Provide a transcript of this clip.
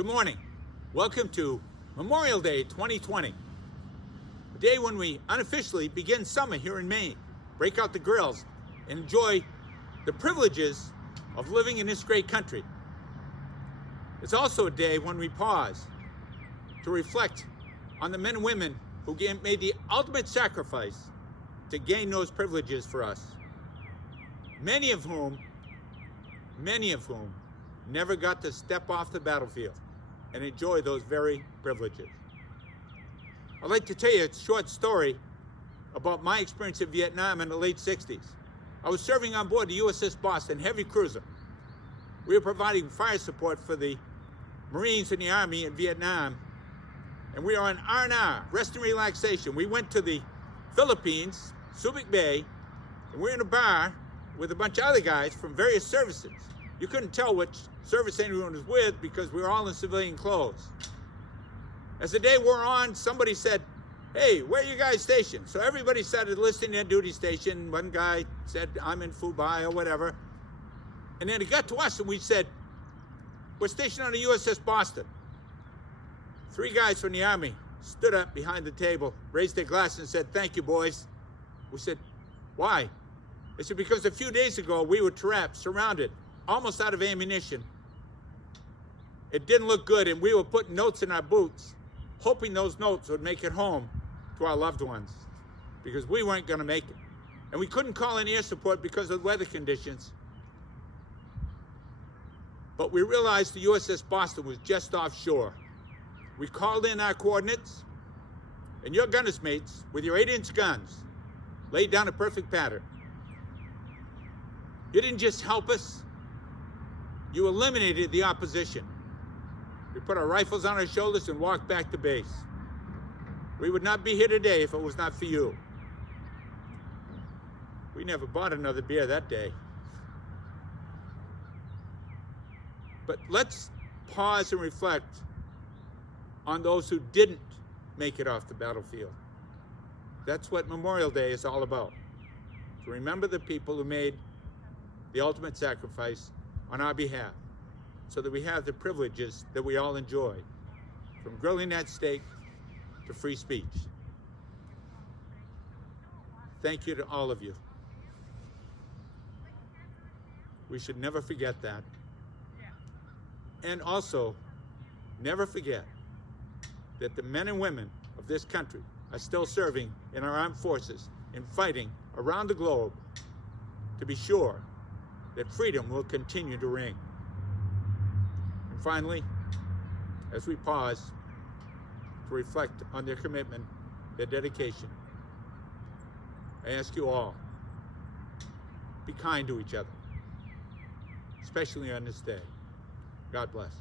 Good morning. Welcome to Memorial Day 2020, a day when we unofficially begin summer here in Maine, break out the grills, and enjoy the privileges of living in this great country. It's also a day when we pause to reflect on the men and women who made the ultimate sacrifice to gain those privileges for us. Many of whom never got to step off the battlefield and enjoy those very privileges. I'd like to tell you a short story about my experience in Vietnam in the late 60s. I was serving on board the USS Boston heavy cruiser. We were providing fire support for the Marines and the Army in Vietnam, and we were on R&R, rest and relaxation. We went to the Philippines, Subic Bay, and we were in a bar with a bunch of other guys from various services. You couldn't tell which service anyone was with because we were all in civilian clothes. As the day wore on, somebody said, "Hey, where are you guys stationed?" So everybody started listing their duty station. One guy said, "I'm in Fubai," or whatever. And then it got to us and we said, "We're stationed on the USS Boston." Three guys from the Army stood up behind the table, raised their glass and said, "Thank you, boys." We said, "Why?" They said, "Because a few days ago we were trapped, surrounded, almost out of ammunition. It didn't look good, and we were putting notes in our boots, hoping those notes would make it home to our loved ones, because we weren't going to make it. And we couldn't call in air support because of the weather conditions. But we realized the USS Boston was just offshore. We called in our coordinates, and your gunner's mates, with your 8-inch guns, laid down a perfect pattern. You didn't just help us, you eliminated the opposition. We put our rifles on our shoulders and walked back to base. We would not be here today if it was not for you. We never bought another beer that day. But let's pause and reflect on those who didn't make it off the battlefield. That's what Memorial Day is all about. To remember the people who made the ultimate sacrifice on our behalf, so that we have the privileges that we all enjoy, from grilling that steak to free speech. Thank you to all of you. We should never forget that. And also, never forget that the men and women of this country are still serving in our armed forces and fighting around the globe to be sure that freedom will continue to ring. And finally, as we pause to reflect on their commitment, their dedication, I ask you all, be kind to each other, especially on this day. God bless.